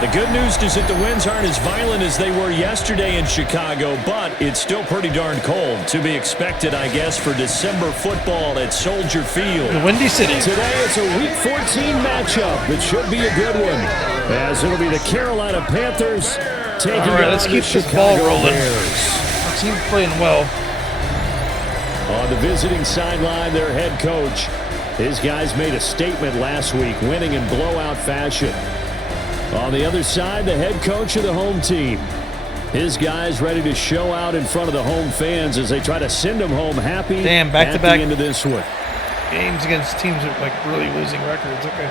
The good news is that the winds aren't as violent as they were yesterday in Chicago, but it's still pretty darn cold. To be expected, I guess, for December football at Soldier Field. The Windy City. Today it's a Week 14 matchup. It should be a good one, as it'll be the Carolina Panthers taking on let's keep the this ball Chicago rolling. Bears. Team playing well. On the visiting sideline, their head coach. His guys made a statement last week, winning in blowout fashion. On the other side, the head coach of the home team. His guys ready to show out in front of the home fans as they try to send them home happy. Damn, back-to-back at the end of this one. Games against teams that are like really losing records. Okay.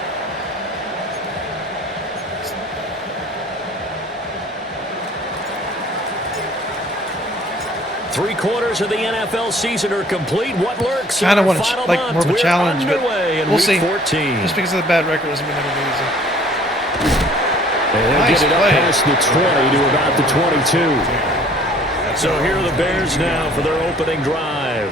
Three quarters of the NFL season are complete. What lurks? Kind of want to like more of a challenge, but we'll see. 14. Just because of the bad record doesn't mean it'll be easy. And he'll Nice get it up play. past the 20 to about the 22. So here are the Bears now for their opening drive.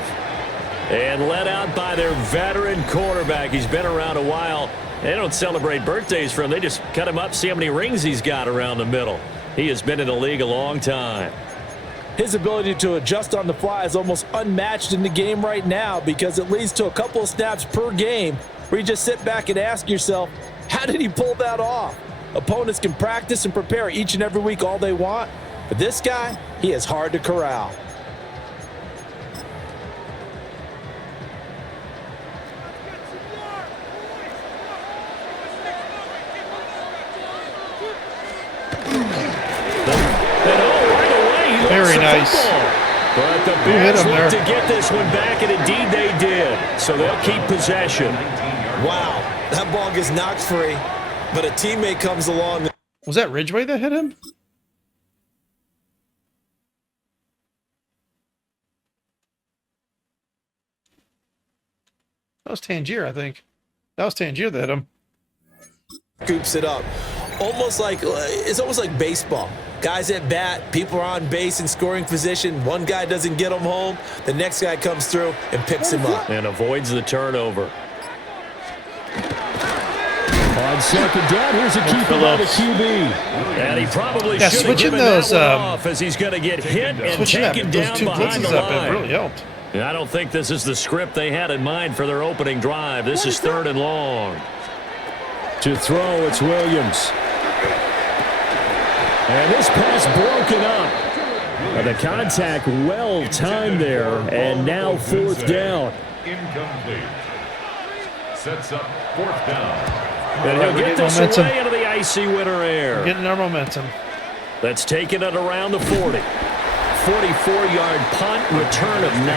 And led out by their veteran quarterback. He's been around a while. They don't celebrate birthdays for him. They just cut him up, see how many rings he's got around the middle. He has been in the league a long time. His ability to adjust on the fly is almost unmatched in the game right now because it leads to a couple of snaps per game where you just sit back and ask yourself, how did he pull that off? Opponents can practice and prepare each and every week all they want, but this guy, he is hard to corral. Very nice. But the hit Bears him look there? to get this one back, and indeed they did. So they'll keep possession. Wow, that ball gets knocked free, but a teammate comes along. Was that Ridgeway that hit him? That was Tangier, I think. That was Tangier that hit him. Scoops it up. It's almost like baseball. Guys at bat, people are on base in scoring position. One guy doesn't get him home. The next guy comes through and picks him up. And avoids the turnover. On second down, here's a keeper by the QB. And he probably should have switching given those, that one off as he's going to get hit and Switching taken those down two behind blitzes the up, it line. really helped. And I don't think this is the script they had in mind for their opening drive. This is third and long. To throw, it's Williams. And this pass broken up. The contact well timed there, and now fourth down. Incomplete. Sets up fourth down. And he'll get this momentum. away into the icy winter air. Getting our momentum. That's taken it around the 40. 44-yard punt, return of 9.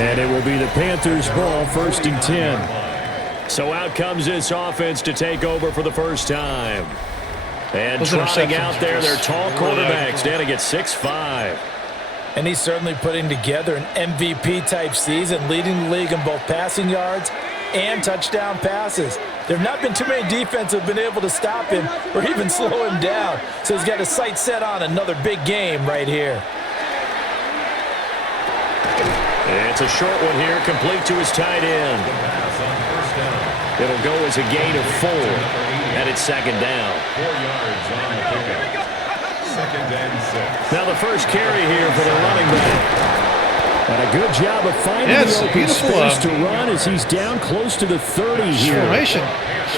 And it will be the Panthers' ball, first and 10. So out comes this offense to take over for the first time. And Those trotting interceptions out there, are their just tall really quarterback out. standing at 6'5". And he's certainly putting together an MVP-type season, leading the league in both passing yards and touchdown passes. There have not been too many defenses that have been able to stop him or even slow him down. So he's got his sights set on another big game right here. It's a short one here, complete to his tight end. It'll go as a gain of 4, and it's second down. 4 yards on the pickup. Second and 6. Now the first carry here for the running back. And a good job of finding Yeah, the it's a open beautiful, space to run as he's down close to the 30 here. Formation.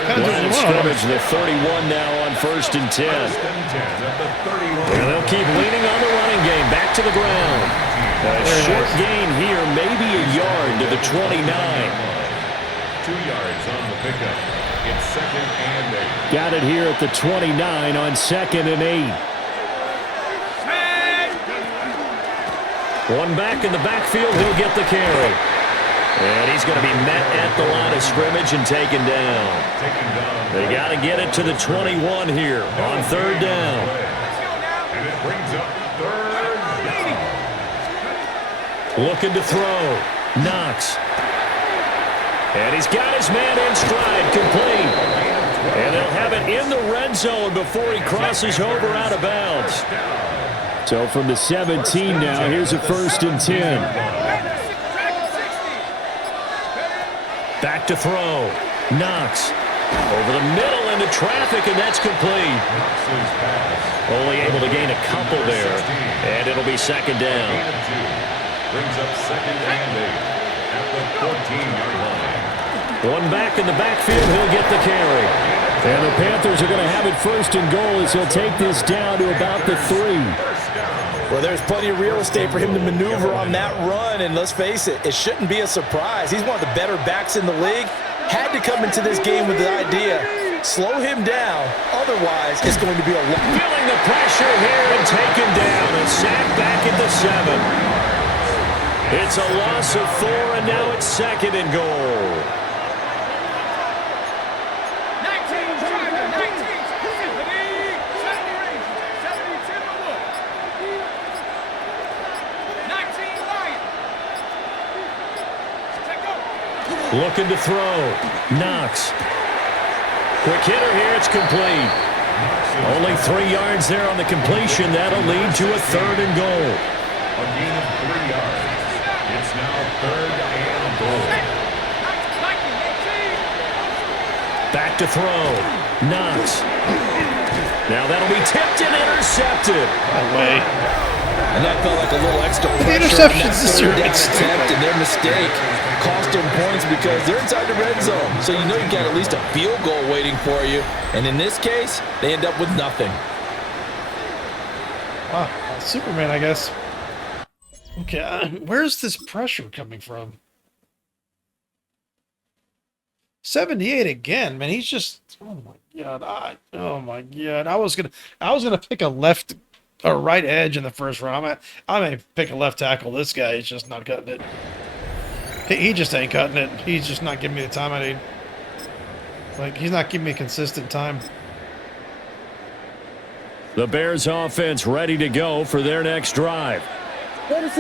Kind of Line of doing one on him. scrimmage, the 31 now on first and 10. First and 10 at the 31. And they'll keep leaning on the running game. Back to the ground. A short gain here, maybe a yard to the 29. 2 yards on the pickup. It's second and 8. Got it here at the 29 on second and 8. One back in the backfield, he'll get the carry. And he's going to be met at the line of scrimmage and taken down. They got to get it to the 21 here on third down. And it brings up third down. Looking to throw. Knox. And he's got his man in stride, complete. And they'll have it in the red zone before he crosses over out of bounds. So from the 17 now, here's a first and 10. Back to throw. Knox over the middle, into traffic, and that's complete. Knox's pass. Only able to gain a couple there, and it'll be second down. Gain of 2. Brings up second and 8 at the 14-yard line. One back in the backfield, he'll get the carry. And the Panthers are going to have it first and goal as he'll take this down to about the 3. Well, there's plenty of real estate for him to maneuver on that run, and let's face it, it shouldn't be a surprise. He's one of the better backs in the league. Had to come into this game with the idea, slow him down, otherwise it's going to be a long... Feeling the pressure here and taken down. A sack back at the 7. It's a loss of 4, and now it's second and goal. Looking to throw. Knox. Quick hitter here. It's complete. Only 3 yards there on the completion. That'll lead to a third and goal. A gain of 3 yards. It's now third and goal. Back to throw. Knox. Now that'll be tipped and intercepted. No way. And that felt like a little extra pressure. The interceptions is your attempt, and their mistake cost them points because they're inside the red zone. So you know you've got at least a field goal waiting for you. And in this case, they end up with nothing. Wow, Superman, I guess. Okay, where's this pressure coming from? 78 again, man. He's just, oh my god. Oh my god. I was gonna pick a left or right edge in the first round. I may pick a left tackle. This guy is just not cutting it. He just ain't cutting it. He's just not giving me the time I need. Like, he's not giving me consistent time. The Bears offense ready to go for their next drive.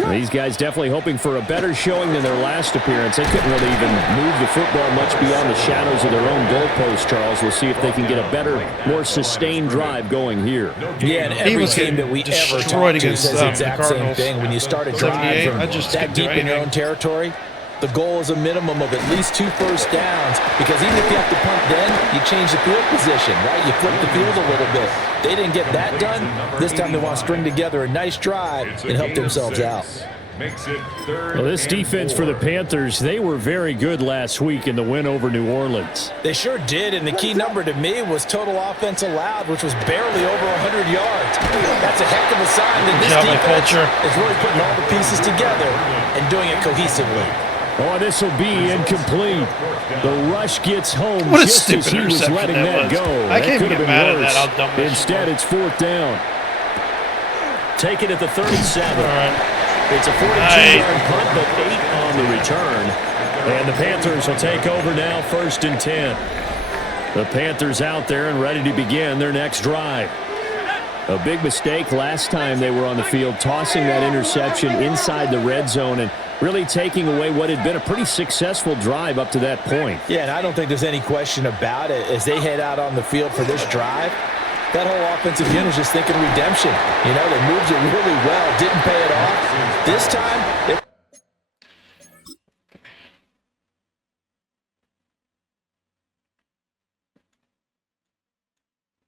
These guys definitely hoping for a better showing than their last appearance. They couldn't really even move the football much beyond the shadows of their own goalpost, Charles. We'll see if they can get a better, more sustained drive going here. Yeah, and every team that we ever talked to says the exact same thing. When you start a drive from that deep in your own territory, the goal is a minimum of at least 2 first downs, because even if you have to punt then, you change the field position, right? You flip the field a little bit. They didn't get that done. This time they want to string together a nice drive and help themselves out. Well, this defense for the Panthers, they were very good last week in the win over New Orleans. They sure did, and the key number to me was total offense allowed, which was barely over 100 yards. That's a heck of a sign that this defense is really putting all the pieces together and doing it cohesively. Oh, this will be incomplete. The rush gets home What a just as he was letting that go. I can't get mad at that. How dumb that Instead, it's 4th down. Take it at the 37. All right. It's a 42-yard punt, but 8 on the return. And the Panthers will take over now, 1st and 10. The Panthers out there and ready to begin their next drive. A big mistake last time they were on the field, tossing that interception inside the red zone and really taking away what had been a pretty successful drive up to that point. Yeah, and I don't think there's any question about it. As they head out on the field for this drive, that whole offensive unit is just thinking redemption. You know, they moved it really well, didn't pay it off. This time,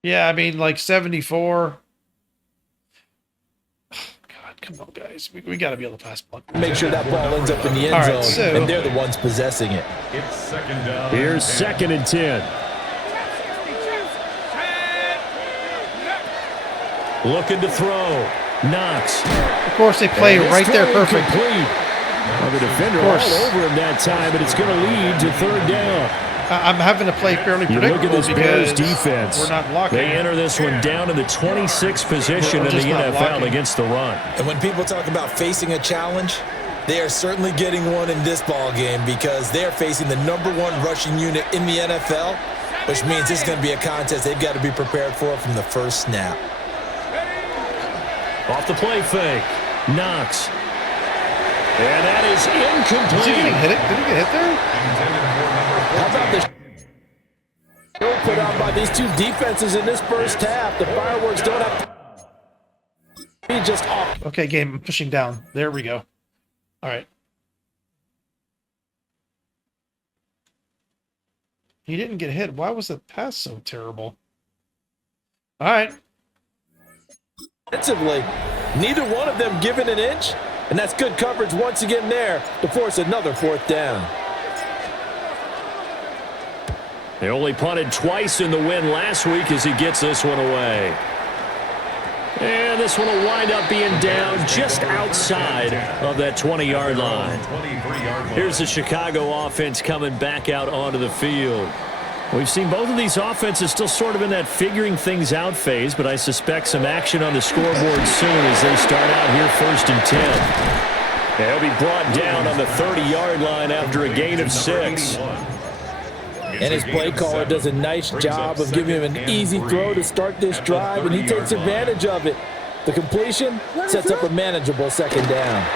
Yeah, I mean, like 74. God, come on, guys. We got to be able to pass block. make sure that ball ends up in the end zone, and they're the ones possessing it. It's second down. Here's 2nd and 10. Looking to throw. Knox. Of course, they play right there perfect. Complete. Well, the defender all over him that time, but it's going to lead to 3rd down. I'm having to play fairly You predictable look at this Bears because defense. we're not blocking. They enter this one down in the 26th position in the NFL against the run. And when people talk about facing a challenge, they are certainly getting one in this ball game, because they're facing the #1 rushing unit in the NFL, which means this is going to be a contest they've got to be prepared for from the first snap. Off the play fake. Knox. And that is incomplete. Is he getting hit? Did he get hit there? How about the show put out by these two defenses in this first half? The fireworks don't have to be just off. Okay, game. I'm pushing down. There we go. All right. He didn't get hit. Why was the pass so terrible? All right. Defensively, neither one of them given an inch, and that's good coverage once again there to force another 4th down. They only punted twice in the win last week as he gets this one away. And this one will wind up being down just outside of that 20-yard line. Here's the Chicago offense coming back out onto the field. We've seen both of these offenses still sort of in that figuring things out phase, but I suspect some action on the scoreboard soon as they start out here 1st and 10. They'll be brought down on the 30-yard line after a gain of 6. And his play caller does a nice job of giving him an easy throw to start this drive, and he takes advantage of it. The completion sets up a manageable 2nd down.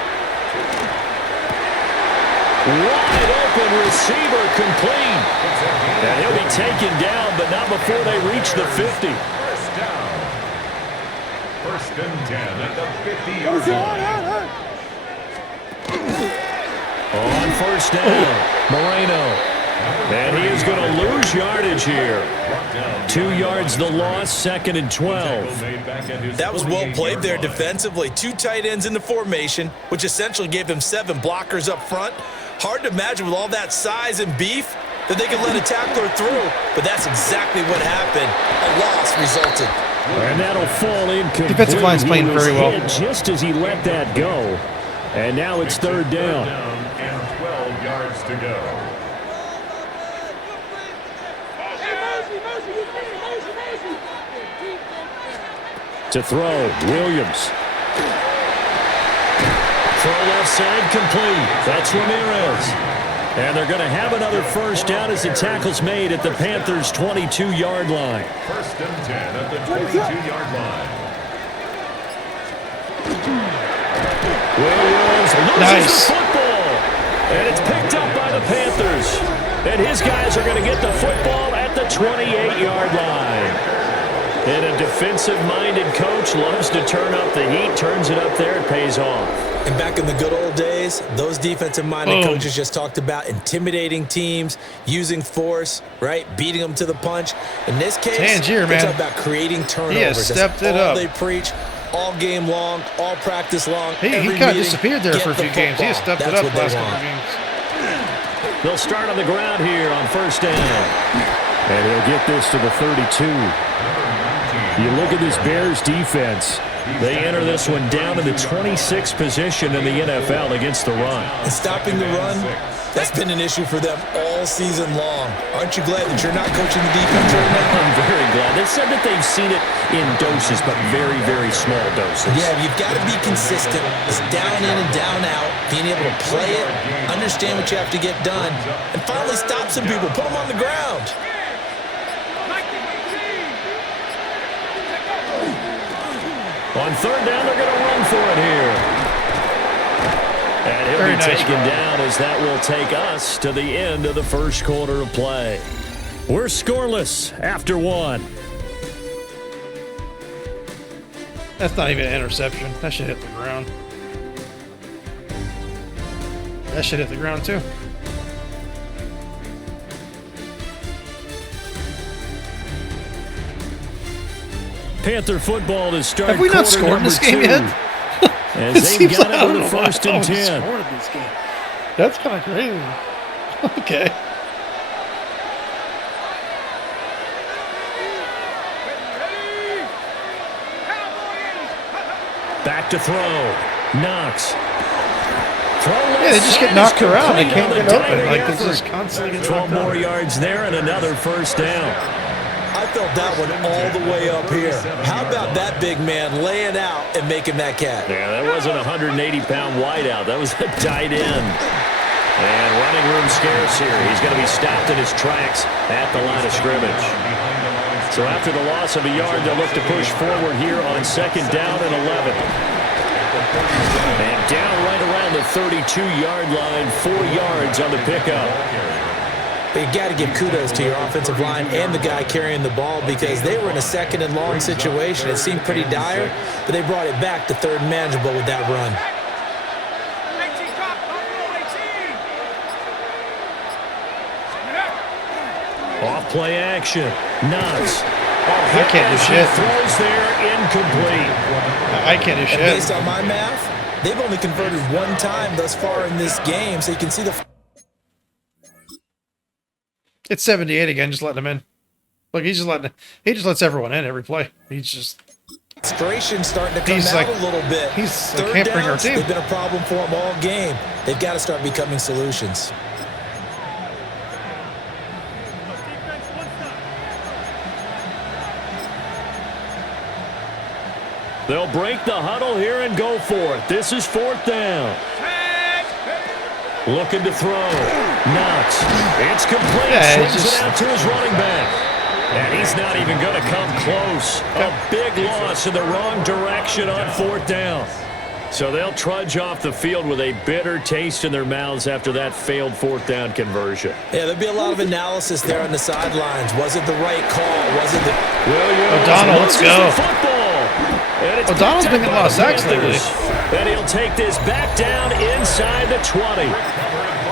Wide open receiver complete. And he'll be taken down, but not before they reach the 50. First down. 1st and 10 at the 50-yard line. On 1st down, Moreno. And he is going to lose yardage here. 2 yards the loss, 2nd and 12. That was well played there defensively. 2 tight ends in the formation, which essentially gave him 7 blockers up front. Hard to imagine with all that size and beef that they could let a tackler through, but that's exactly what happened. A loss resulted. And that'll fall incomplete. Defensive line's playing very well. Just as he let that go. And now it's 3rd down. And 12 yards to go. To throw, Williams. Throw left side complete. That's Ramirez. And they're going to have another 1st down as the tackle's made at the Panthers' 22-yard line. 1st and 10 at the 22-yard line. Williams loses the football. And it's picked up by the Panthers. And his guys are going to get the football at the 28-yard line. And a defensive-minded coach loves to turn up the heat, turns it up there, it pays off. And back in the good old days, those defensive-minded coaches just talked about intimidating teams, using force, right, beating them to the punch. In this case, Tangier, they man. talk about creating turnovers. He has stepped it all up. they preach, all game long, all practice long. He kind of disappeared there for a few games. He has stepped it up last couple of games. They'll start on the ground here on 1st down. And he'll get this to the 32. You look at this Bears defense. They enter this one down to the 26th position in the NFL against the run. And stopping the run, that's been an issue for them all season long. Aren't you glad that you're not coaching the defense right now? I'm very glad. They said that they've seen it in doses, but very, very small doses. Yeah, you've got to be consistent. It's down in and down out, being able to play it, understand what you have to get done, and finally stop some people, put them on the ground. On 3rd down, they're going to run for it here. And he'll be taken down as that will take us to the end of the 1st quarter of play. We're scoreless after 1. That's not even an interception. That should hit the ground. That should hit the ground, too. Panther football to start. Have we not scored in this game yet? As they've got it with a 1st and 10. That's kind of crazy. Okay. Back to throw. Knox. Yeah, they just get knocked around. They can't get open. Like, this is constantly 12 more yards there and another 1st down. I felt that one all the way up here. How about that big man laying out and making that catch? Yeah, that wasn't a 180-pound wideout. That was a tight end. And running room scarce here. He's going to be stopped in his tracks at the line of scrimmage. So after the loss of a yard, they'll look to push forward here on 2nd down and 11. And down right around the 32-yard line, 4 yards on the pickup. But you got to give kudos to your offensive line and the guy carrying the ball because they were in a 2nd and long situation. It seemed pretty dire, but they brought it back to 3rd and manageable with that run. play action. Knox. I can't do shit. Throws there, incomplete. I can't do shit. And based on my math, they've only converted one time thus far in this game, so you can see the It's 78 again, just letting him in. Look, he just lets everyone in every play. He's just frustration starting to come out a little bit. He's Third hampering our downs, team. they've been a problem for him all game. They've got to start becoming solutions. They'll break the huddle here and go for it. This is 4th down. Looking to throw. Knox. It's complete. Yeah, Swings it out to his running back. And he's not even going to come close. A big loss in the wrong direction on 4th down. So they'll trudge off the field with a bitter taste in their mouths after that failed 4th down conversion. Yeah, there'll be a lot of analysis there on the sidelines. Was it the right call? Was it the... O'Donnell, let's go. O'Donnell's been getting a lot of sacks lately. And he'll take this back down inside the 20.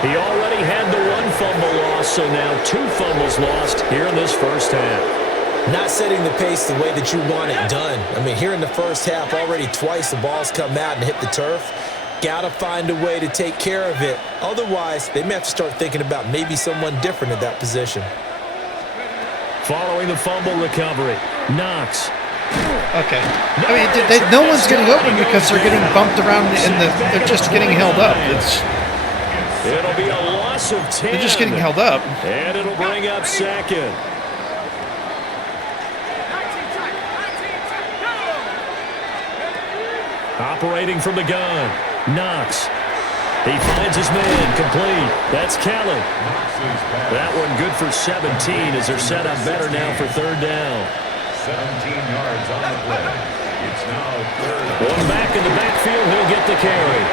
He already had the 1 fumble loss, so now 2 fumbles lost here in this first half. Not setting the pace the way that you want it done. I mean, here in the first half, already twice the ball's come out and hit the turf. Got to find a way to take care of it. Otherwise, they may have to start thinking about maybe someone different at that position. Following the fumble recovery, Knox. Okay. I mean, no one's getting open because they're getting bumped around and they're just getting held up. It'll be a loss of 10. They're just getting held up. And it'll bring up 2nd. Operating from the gun, Knox. He finds his man, complete. That's Kelly. That one good for 17 as they're set up better now for 3rd down. 17 yards on the play. It's now 3rd. One back in the backfield, he'll get the carry.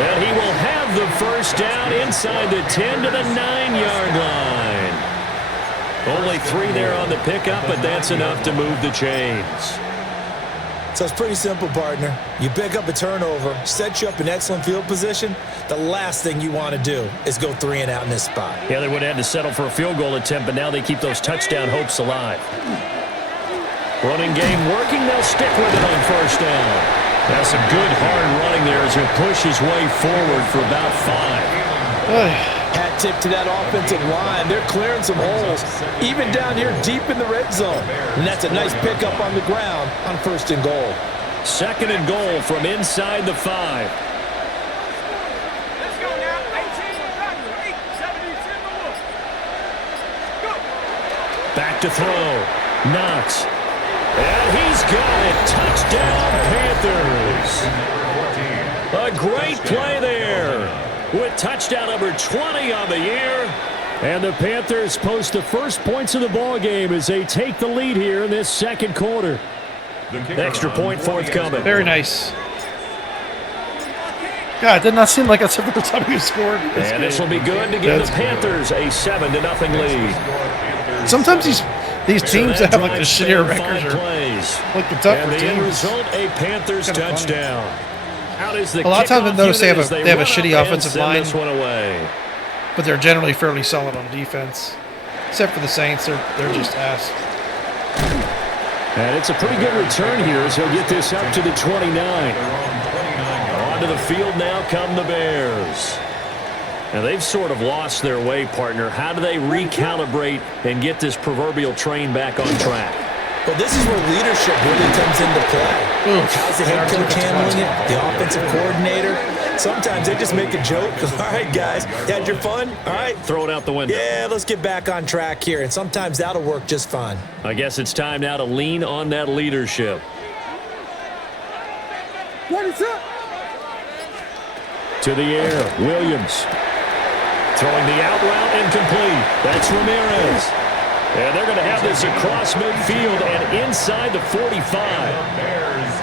And he will have the first down inside the 10 to the 9-yard line. Only 3 there on the pickup, but that's enough to move the chains. So it's pretty simple, partner. You pick up a turnover, set you up in excellent field position. The last thing you want to do is go 3 and out in this spot. Yeah, they would have had to settle for a field goal attempt, but now they keep those touchdown hopes alive. Running game working. They'll stick with it on 1st down. That's a good hard running there as he push his way forward for about 5. Hat tip to that offensive line. They're clearing some holes, even down here deep in the red zone. And that's a nice pickup on the ground on 1st and goal. 2nd and goal from inside the 5. Let's go now. 18, 72. Go. Back to throw. Knox. And he's got it. Touchdown, Panthers. A great play there with touchdown number 20 on the year. And the Panthers post the first points of the ball game as they take the lead here in this 2nd quarter. Extra point forthcoming. Very nice. God, it did not seem like that's the first time you scored. And this will be good to give the Panthers a 7-0 lead. Sometimes these teams that have like the shittier records are like the tougher and the end teams. result, a Panthers touchdown. Out is the A lot of times I've noticed they have unit a as they have a run shitty up and offensive send line, this one away. but they're generally fairly solid on defense. Except for the Saints, they're just ass. And it's a pretty good return here as he'll get this up to the 29. Onto the field now come the Bears. Now they've sort of lost their way, partner. How do they recalibrate and get this proverbial train back on track? Well, this is where leadership really comes into play. Oof. How's the head coach handling it? The offensive coordinator? Sometimes they just make a joke. All right, guys, you had your fun? All right. Throw it out the window. Yeah, let's get back on track here. And sometimes that'll work just fine. I guess it's time now to lean on that leadership. What is up? To the air, Williams. Throwing the out route incomplete. That's Ramirez. And they're going to have this across midfield and inside the 45.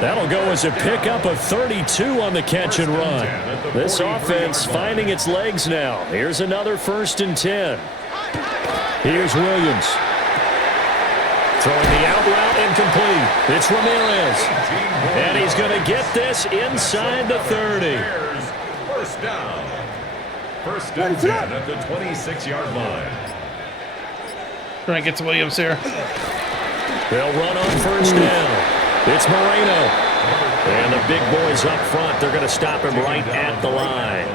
That'll go as a pickup of 32 on the catch and run. This offense finding its legs now. Here's another 1st and 10. Here's Williams. Throwing the out route incomplete. It's Ramirez. And he's going to get this inside the 30. First down. 1st and 10 at the 26-yard line. Trying to get to Williams here. They'll run on first down. It's Moreno. And the big boys up front, they're going to stop him right at the line.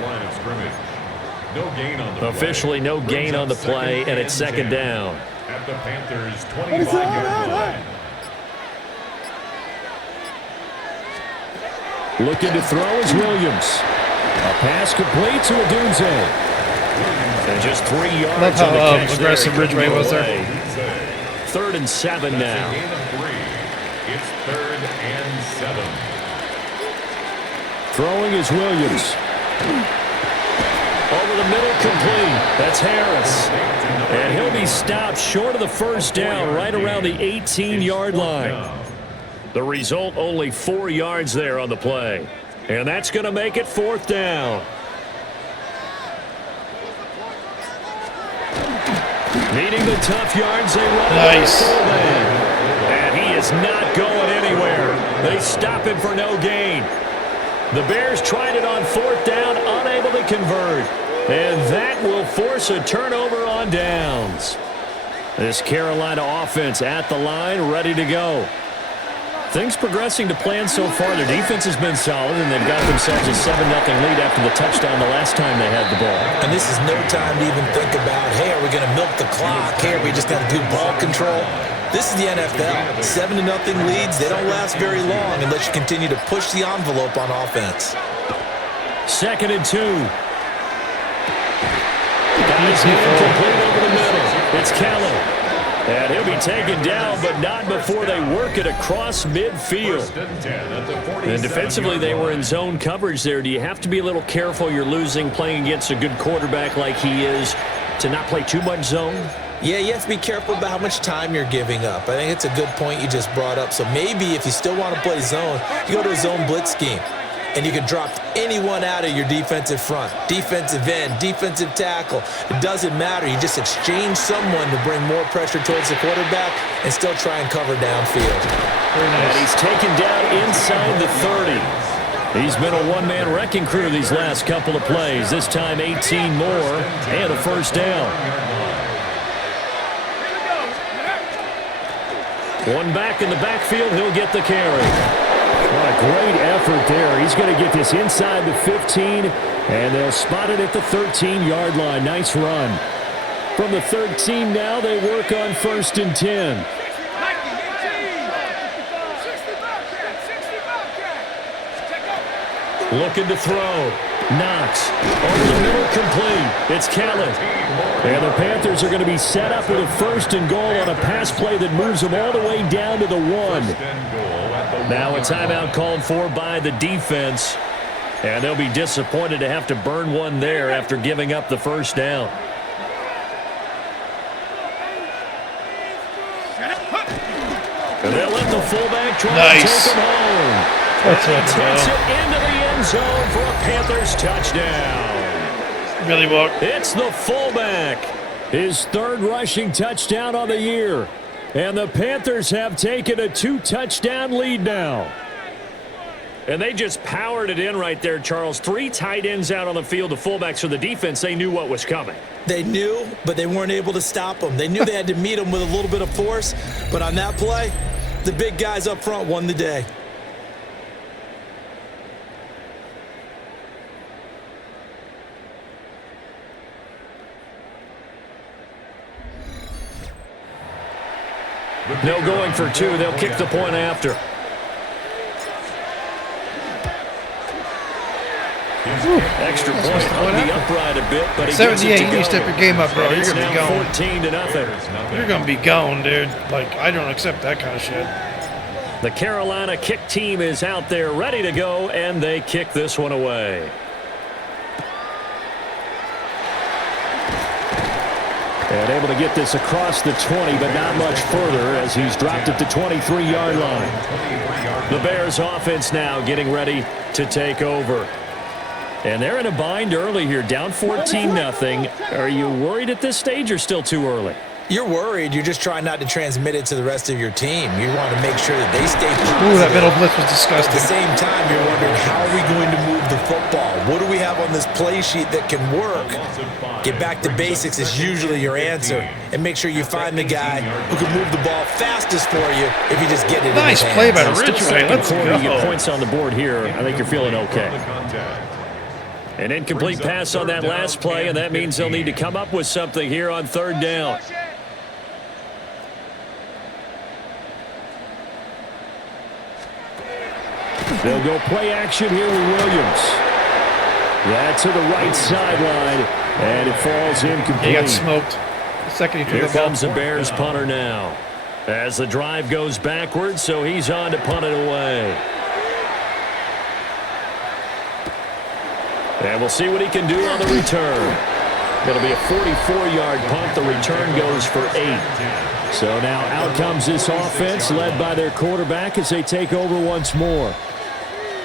No gain on the Officially no gain on the play, and it's second down. At the Panthers' 25-yard line. Looking to throw is Williams. A pass complete to Odunze. And just 3 yards. Love how on the catch aggressive there. Ridgway was there. 3rd and 7 now. Gain of 3. It's 3rd and 7. Throwing is Williams. Over the middle, complete. That's Harris. And he'll be stopped short of the first down, right around the 18-yard line. The result, only 4 yards there on the play. And that's going to make it 4th down. Needing the tough yards, they run. Nice. And he is not going anywhere. They stop him for no gain. The Bears tried it on 4th down, unable to convert. And that will force a turnover on downs. This Carolina offense at the line, ready to go. Things progressing to plan so far. Their defense has been solid, and they've got themselves a 7-0 lead after the touchdown the last time they had the ball. And this is no time to even think about, hey, are we going to milk the clock? Hey, are we just going to do ball control? This is the NFL. 7-0 leads, they don't last very long unless you continue to push the envelope on offense. 2nd and 2. Guys complete over the middle. It's Keller. And he'll be taken down, but not before they work it across midfield. And defensively, they were in zone coverage there. Do you have to be a little careful? You're losing, playing against a good quarterback like he is, to not play too much zone? Yeah, you have to be careful about how much time you're giving up. I think it's a good point you just brought up. So maybe if you still want to play zone, you go to a zone blitz scheme. And you can drop anyone out of your defensive front, defensive end, defensive tackle. It doesn't matter. You just exchange someone to bring more pressure towards the quarterback and still try and cover downfield. And he's taken down inside the 30. He's been a one-man wrecking crew these last couple of plays. This time 18 more and a first down. One back in the backfield. He'll get the carry. What a great effort there. He's going to get this inside the 15, and they'll spot it at the 13-yard line. Nice run. From the 13 now, they work on 1st and 10. Looking to throw. Knox. Over the middle, complete. It's Kelly. And the Panthers are going to be set up with a 1st and goal on a pass play that moves them all the way down to the 1. Now a timeout called for by the defense. And they'll be disappointed to have to burn one there after giving up the first down. And they'll let the fullback try to take him home. That's and he takes it into the end zone for a Panthers touchdown. Really walk. It's the fullback. His 3rd rushing touchdown on the year. And the Panthers have taken a 2-touchdown lead now. And they just powered it in right there, Charles. 3 tight ends out on the field. The fullbacks for the defense, they knew what was coming. They knew, but they weren't able to stop them. They knew they had to meet them with a little bit of force. But on that play, the big guys up front won the day. No going for 2. They'll kick the point after. Extra point on the upright a bit, but he 78, you need to go. step your game up, bro. You're It's going to be now gone. 14-0. You're going to be gone, dude. Like, I don't accept that kind of shit. The Carolina kick team is out there ready to go, and they kick this one away. And able to get this across the 20, but not much further as he's dropped at the 23-yard line. The Bears offense now getting ready to take over. And they're in a bind early here, down 14-0. Are you worried at this stage or still too early? You're worried. You're just trying not to transmit it to the rest of your team. You want to make sure that they stay positive. Ooh, that middle blitz was At disgusting. the same time, you're wondering, how are we going to move the football? What do we have on this play sheet that can work? Get back to basics is usually your answer. And make sure you find the guy who can move the ball fastest for you if you just get it Nice in his play hands. by Ridgway. Let's You get go. points on the board here. I think you're feeling okay. An incomplete pass on that last play, and that means they'll need to come up with something here on third down. They'll go play action here with Williams. That's to the right sideline, and it falls incomplete. He got smoked. The second he threw Here the ball. comes the Bears punter now. As the drive goes backwards, so he's on to punt it away. And we'll see what he can do on the return. It'll be a 44-yard punt. The return goes for 8. So now out comes this offense, led by their quarterback as they take over once more.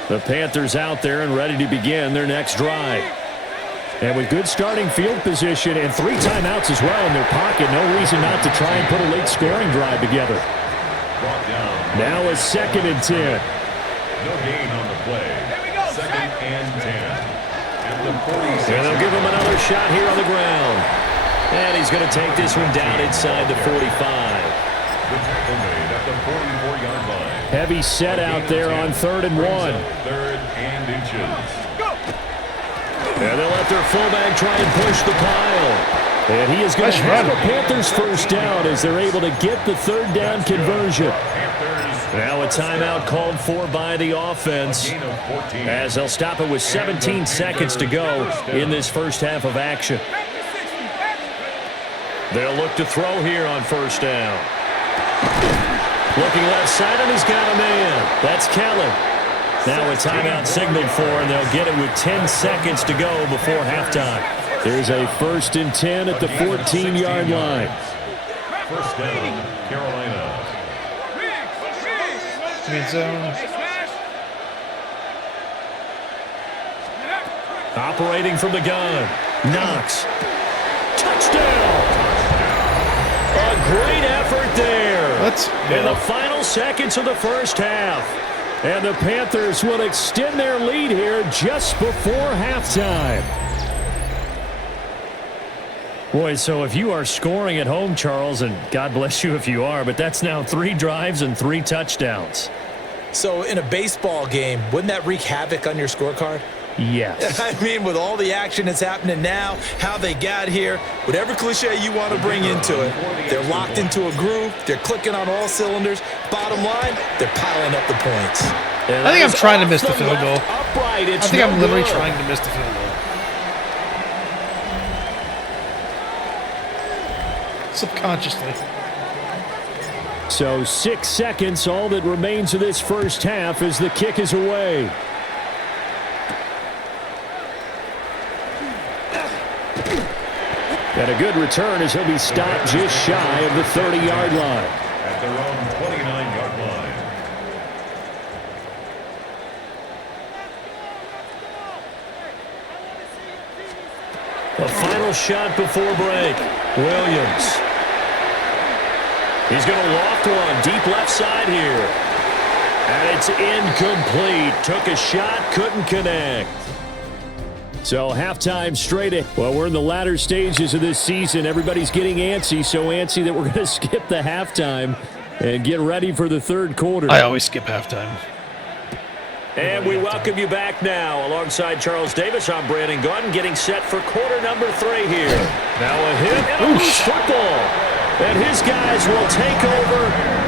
The Panthers out there and ready to begin their next drive. And with good starting field position and 3 timeouts as well in their pocket, no reason not to try and put a late scoring drive together. Now a 2nd and 10. No gain on the play. 2nd and 10. At the 46. And they'll give him another shot here on the ground. And he's going to take this one down inside the 45. The tackle made at the 44-yard line. Heavy set out there on 3rd and 1. 3rd and inches. And they'll let their fullback try and push the pile. And he is going to have the Panthers first down as they're able to get the 3rd down conversion. Now a timeout called for by the offense as they'll stop it with 17 seconds to go in this first half of action. They'll look to throw here on 1st down. Looking left side, and he's got a man. That's Kelly. Now a timeout signaled for, and they'll get it with 10 seconds to go before halftime. There's a 1st and 10 at the 14-yard line. 1st down, Carolina. Mid zone. Operating from the gun. Knox. Touchdown. A great effort there. In the final seconds of the first half. And the Panthers will extend their lead here just before halftime. Boy, so if you are scoring at home, Charles, and God bless you if you are, but that's now 3 drives and 3 touchdowns. So in a baseball game, wouldn't that wreak havoc on your scorecard? Yes. I mean, with all the action that's happening now, how they got here, whatever cliche you want to bring into it, they're locked into a groove, they're clicking on all cylinders. Bottom line, they're piling up the points. I think I'm trying to miss the field goal. Upright, I think I'm literally trying to miss the field goal. Subconsciously. So 6 seconds, all that remains of this first half as the kick is away. And a good return as he'll be stopped just shy of the 30-yard line. At their own 29-yard line. A final shot before break. Williams. He's going to loft one deep left side here. And it's incomplete. Took a shot, couldn't connect. So halftime straight in. Well, we're in the latter stages of this season. Everybody's getting antsy, so antsy that we're going to skip the halftime and get ready for the 3rd quarter. I always skip halftime. And we welcome you back now. Alongside Charles Davis, I'm Brandon Gordon, getting set for quarter number 3 here. Now a hit and a loose football. And his guys will take over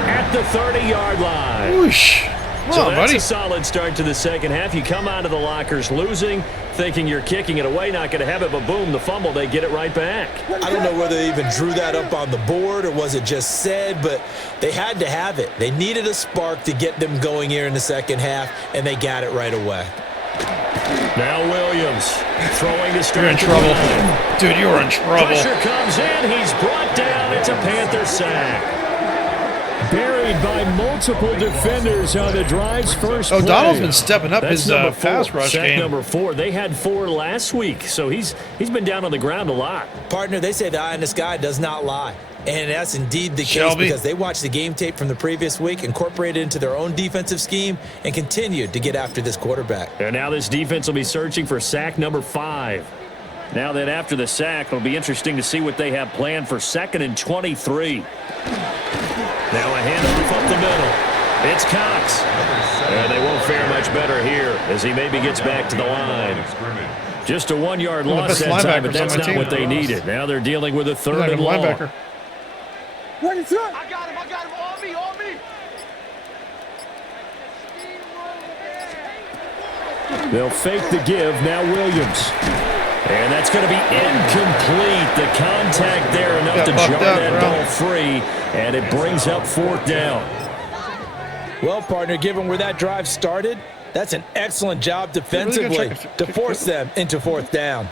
at the 30-yard line. Whoosh. Come So on, that's buddy. a solid start to the second half. You come out of the lockers losing, thinking you're kicking it away, not going to have it, but boom, the fumble, they get it right back. I don't know whether they even drew that up on the board or was it just said, but they had to have it. They needed a spark to get them going here in the second half, and they got it right away. Now Williams throwing to start. You're in trouble. Dude, you are in trouble. Pressure comes in. He's brought down. It's a Panther sack. Buried by multiple defenders on the drive's first play. O'Donnell's been stepping up That's his number 4, pass rush sack game. number 4. They had 4 last week, so he's been down on the ground a lot. Partner, they say the eye in the sky does not lie. And that's indeed the case Shelby. because they watched the game tape from the previous week, incorporated it into their own defensive scheme, and continued to get after this quarterback. And now this defense will be searching for sack number 5. Now then, after the sack, it'll be interesting to see what they have planned for 2nd and 23. Now a handoff up the middle. It's Cox. And they won't fare much better here as he maybe gets back to the line. Just a 1-yard loss that time, but that's not what they needed. Now they're dealing with a 3rd and long. I got him. On me. They'll fake the give. Now Williams. And that's going to be incomplete. The contact there enough to jar that ball free, and it brings up 4th down. Well, partner, given where that drive started, that's an excellent job defensively to force them into 4th down.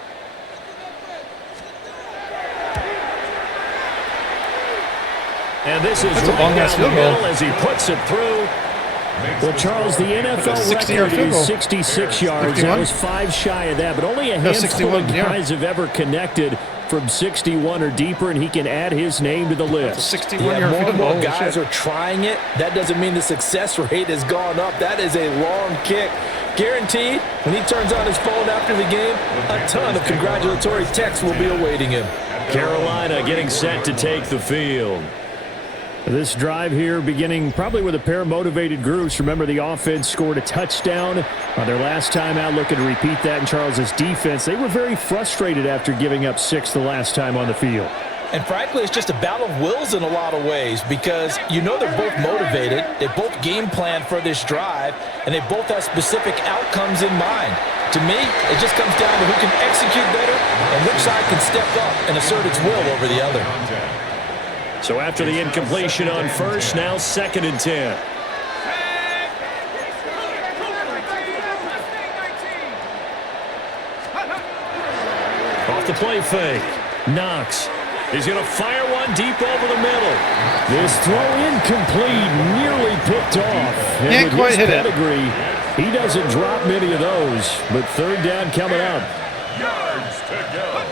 And this is right down the middle as he puts it through. Well, Charles, the NFL record is 66 yards. That was 5 shy of that, but only a handful of guys have ever connected from 61 or deeper, and he can add his name to the list. 61-yard field goal. More guys are trying it. That doesn't mean the success rate has gone up. That is a long kick. Guaranteed, when he turns on his phone after the game, a ton of congratulatory texts will be awaiting him. Carolina getting set to take the field. This drive here beginning probably with a pair of motivated groups. Remember, the offense scored a touchdown on their last time out, looking to repeat that in Charles's defense. They were very frustrated after giving up 6 the last time on the field. And frankly, it's just a battle of wills in a lot of ways because you know they're both motivated, they both game plan for this drive, and they both have specific outcomes in mind. To me, it just comes down to who can execute better and which side can step up and assert its will over the other. So after the incompletion on 1st, now 2nd and 10. Off the play fake. Knox. He's going to fire one deep over the middle. This throw incomplete, nearly picked off. Can't quite hit it. He doesn't drop many of those, but 3rd down coming up. Yards to go.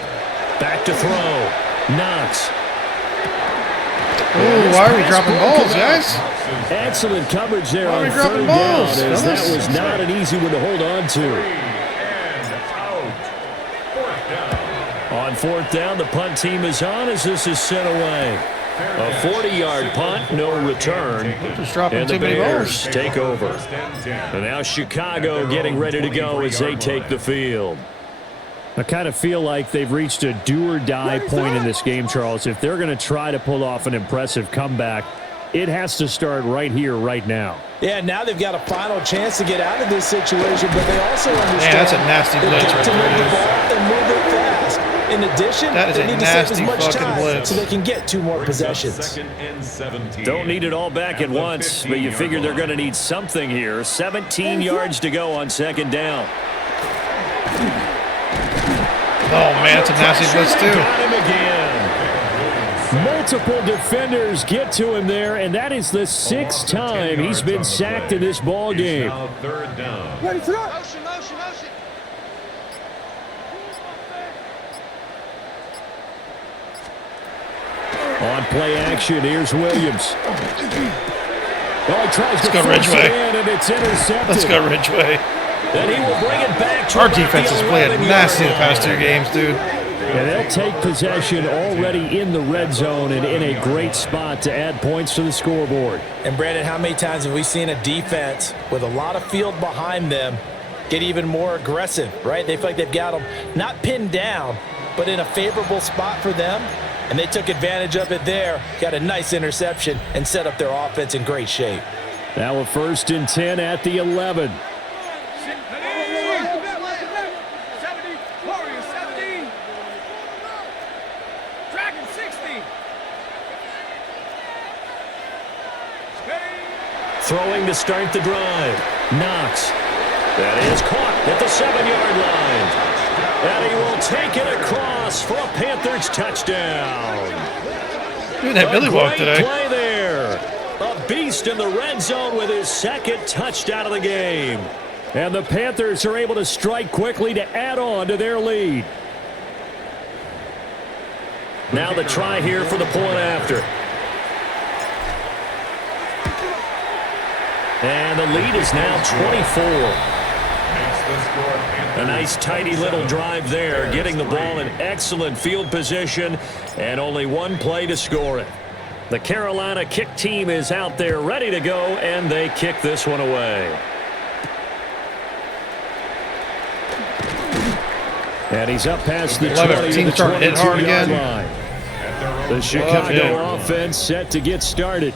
Back to throw. Knox. Ooh, why are we dropping balls, guys? Excellent coverage there on 3rd down, as that was not an easy one to hold on to. And out. 4th down. On 4th down, the punt team is on as this is sent away. A 40-yard punt, no return. Just dropping And the too many Bears balls. take over. And now Chicago getting ready to go as they take the field. I kind of feel like they've reached a do-or-die point in this game, Charles. If they're going to try to pull off an impressive comeback, it has to start right here, right now. Yeah, now they've got a final chance to get out of this situation, but they also understand that's a nasty blitz right to move there. the ball and move it fast. In addition, That is they a need to save as nasty much fucking time blitz. so they can get 2 more possessions. 2nd and 17. Don't need it all back at once, but you figure they're going to need something here. 17 yards to go on 2nd down. Oh, man, it's a nasty blitz, too. Got him again. Multiple defenders get to him there, and that is the 6th time he's been sacked in this ball game. Now 3rd down. Motion. On play action, here's Williams. Oh, he tries to go force Ridgeway. it in, and it's intercepted. Let's go, Ridgeway. And he will bring it back to Our about defense the has played 11-yard nasty the line. past 2 games, dude. And they'll take possession already in the red zone and in a great spot to add points to the scoreboard. And Brandon, how many times have we seen a defense with a lot of field behind them get even more aggressive, right? They feel like they've got them not pinned down, but in a favorable spot for them. And they took advantage of it there, got a nice interception, and set up their offense in great shape. Now a 1st and 10 at the 11. 70. Warriors 70. Dragon 60. Throwing to start the drive. Knox. That is caught at the 7-yard line. And he will take it across for a Panthers touchdown. Dude, that Billy walk today. Play there. A beast in the red zone with his 2nd touchdown of the game. And the Panthers are able to strike quickly to add on to their lead. Now the try here for the point after. And the lead is now 24. A nice tidy little drive there, getting the ball in excellent field position, and only one play to score it. The Carolina kick team is out there ready to go, and they kick this one away. And he's up past the 20 to the 22-yard line. The Chicago offense set to get started.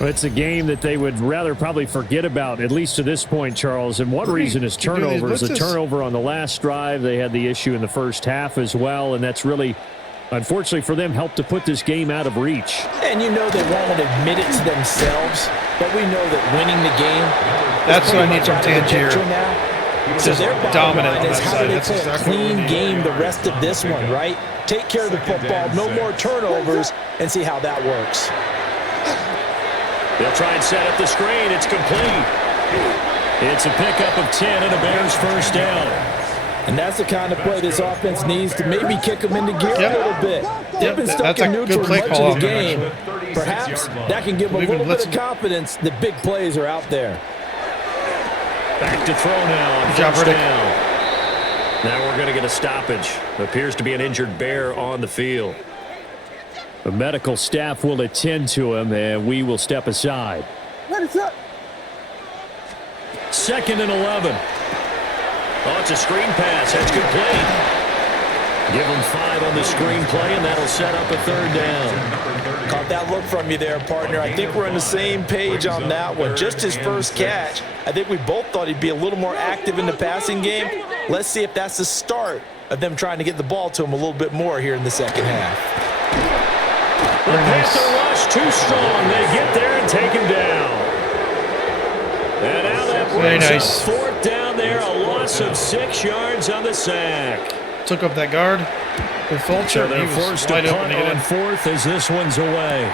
It's a game that they would rather probably forget about, at least to this point, Charles. And one reason is turnovers. A turnover on the last drive. They had the issue in the first half as well, and that's really, unfortunately for them, helped to put this game out of reach. And you know they won't admit it to themselves, but we know that winning the game. That's what I need from Tangier. So their dominant is how do they that's play exactly a clean game the rest of this one, right? Take care of the football, no more turnovers, and see how that works. They'll try and set up the screen. It's complete. It's a pickup of 10 and a Bears first down. And that's the kind of play this offense needs to maybe kick them into gear a little bit. They've been stuck in neutral much of the game. Perhaps that can give them a little bit of confidence that big plays are out there. Back to throw now on first down. Now we're going to get a stoppage. Appears to be an injured Bear on the field. The medical staff will attend to him, and we will step aside. Second and 11. Oh, it's a screen pass. That's complete. Give him 5 on the screen play, and that'll set up a third down. Caught that look from you there, partner. I think we're on the same page on that one. Just his first catch. I think we both thought he'd be a little more active in the passing game. Let's see if that's the start of them trying to get the ball to him a little bit more here in the second half. The Panther rush too strong. They get there and take him down. And now that brings up fourth down there. A loss of 6 yards on the sack. Took up that guard with Fulcher. So they're forced to punt on fourth as this one's away.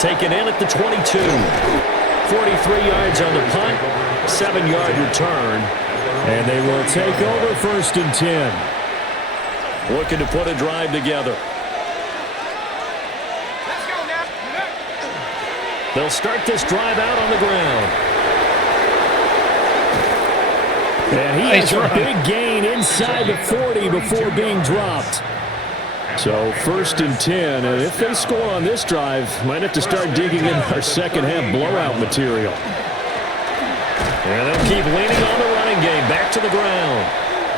Taken in at the 22. 43 yards on the punt. 7-yard return. And they will take over first and 10. Looking to put a drive together. They'll start this drive out on the ground. And he has a big gain inside the 40 before being dropped. So first and 10, and if they score on this drive, might have to start digging in our second half blowout material. And they'll keep leaning on the running game. Back to the ground.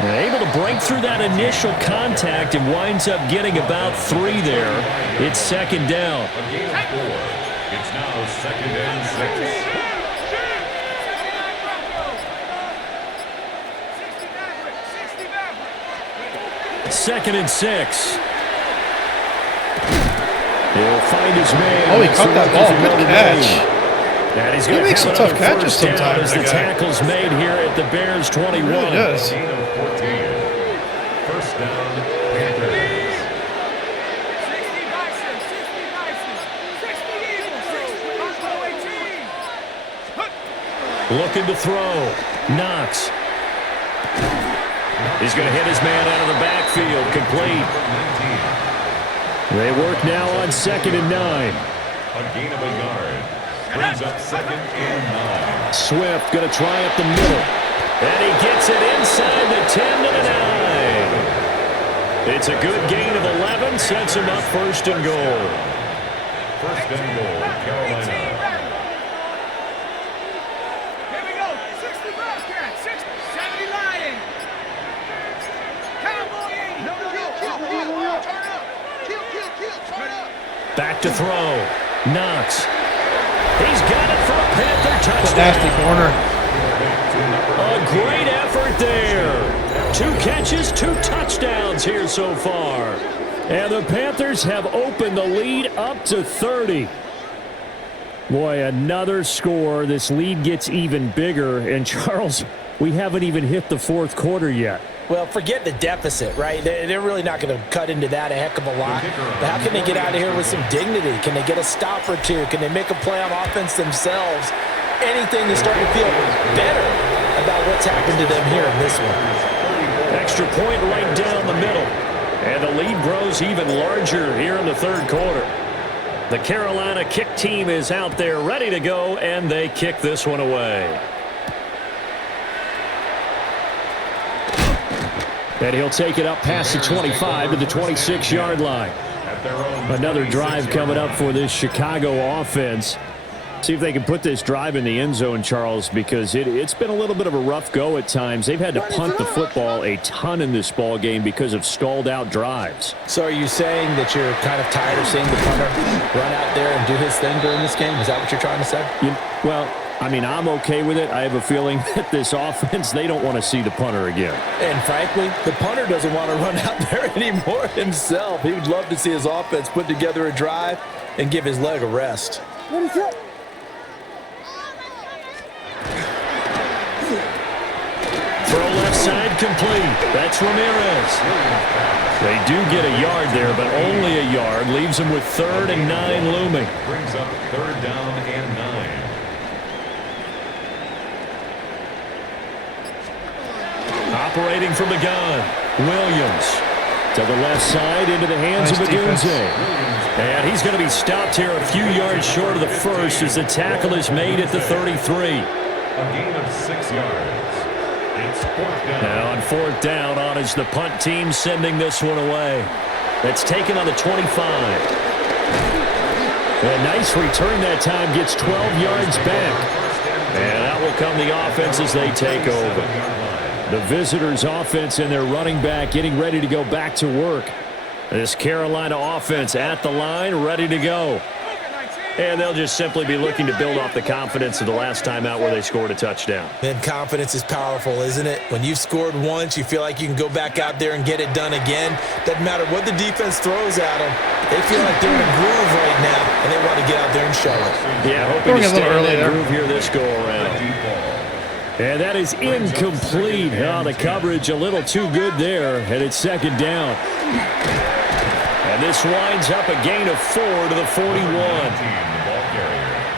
And able to break through that initial contact and winds up getting about 3 there. It's second down. It's now second and 6. Second and 6. He'll find his man. Oh, he caught that ball. Good catch. And he's He makes some tough catches sometimes. As the tackle's made here at the Bears 21. He really does. First down, Panthers. Looking to throw. Knox. He's going to hit his man out of the backfield. Complete. They work now on second and 9. A gain of a yard. Brings up second and 9. Swift going to try up the middle. And he gets it inside the 10 to the 9. It's a good gain of 11. Sets him up first and goal. First and goal, Carolina. Back to throw. Knox. He's got it for a Panther touchdown. Nasty corner. A great effort there. 2 catches, 2 touchdowns here so far. And the Panthers have opened the lead up to 30. Boy, another score. This lead gets even bigger. And Charles, we haven't even hit the fourth quarter yet. Well, forget the deficit, right? They're really not going to cut into that a heck of a lot. But how can they get out of here with some dignity? Can they get a stop or two? Can they make a play on offense themselves? Anything to start to feel better about what's happened to them here in this one. Extra point right down the middle. And the lead grows even larger here in the third quarter. The Carolina kick team is out there ready to go, and they kick this one away. And he'll take it up past the 25 to the 26-yard line. Another drive coming up for this Chicago offense. See if they can put this drive in the end zone, Charles, because it's been a little bit of a rough go at times. They've had to punt the football a ton in this ball game because of stalled-out drives. So are you saying that you're kind of tired of seeing the punter run out there and do his thing during this game? Is that what you're trying to say? Well, I mean, I'm okay with it. I have a feeling that this offense, they don't want to see the punter again. And frankly, the punter doesn't want to run out there anymore himself. He would love to see his offense put together a drive and give his leg a rest. Throw left side complete. That's Ramirez. They do get a yard there, but only a yard. Leaves them with 3rd and 9 looming. Brings up 3rd down and 9. Operating from the gun, Williams. To the left side, into the hands of Adunze. And he's going to be stopped here a few yards short of the first as the tackle is made at the 33. A gain of 6 yards. It's 4th down. Now on 4th down, on is the punt team sending this one away. That's taken on the 25. A nice return that time, gets 12 yards back. And out will come the offense as they take over. The visitors' offense and their running back getting ready to go back to work. This Carolina offense at the line, ready to go. And they'll just simply be looking to build off the confidence of the last time out where they scored a touchdown. And confidence is powerful, isn't it? When you've scored once, you feel like you can go back out there and get it done again. Doesn't matter what the defense throws at them. They feel like they're in a groove right now, and they want to get out there and show it. Yeah, hoping to stay in that groove here this go-around. And that is incomplete. Oh, the coverage a little too good there, and it's 2nd down. And this winds up a gain of 4 to the 41.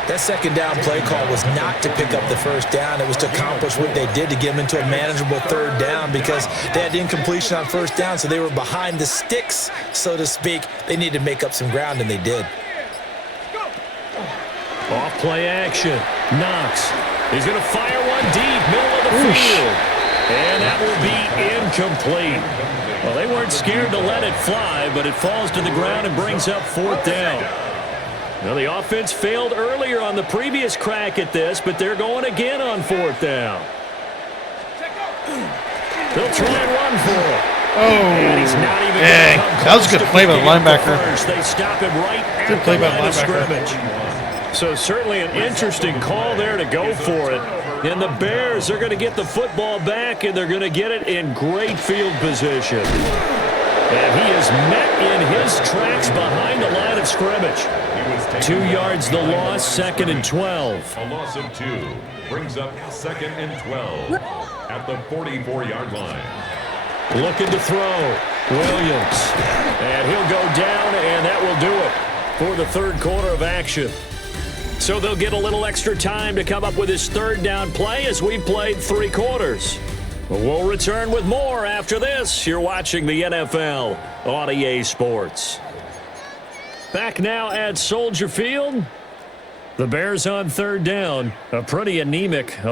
That 2nd down play call was not to pick up the 1st down. It was to accomplish what they did to get them into a manageable 3rd down because they had incompletion on 1st down, so they were behind the sticks, so to speak. They needed to make up some ground, and they did. Off play action. Knox. He's going to fire one deep, middle of the field. And that will be incomplete. Well, they weren't scared to let it fly, but it falls to the ground and brings up 4th down. Now, the offense failed earlier on the previous crack at this, but they're going again on 4th down. They'll try and run for it. And he's not even dang. That was a good play by the linebacker. They stop him right at the line of scrimmage. So certainly an interesting call there to go for it. And the Bears are going to get the football back, and they're going to get it in great field position. And he is met in his tracks behind the line of scrimmage. 2 yards the loss, 2nd and 12. A loss of 2 brings up 2nd and 12 at the 44-yard line. Looking to throw, Williams. And he'll go down, and that will do it for the 3rd quarter of action. So they'll get a little extra time to come up with his 3rd down play as we played 3 quarters. We'll return with more after this. You're watching the NFL on EA Sports. Back now at Soldier Field. The Bears on 3rd down. A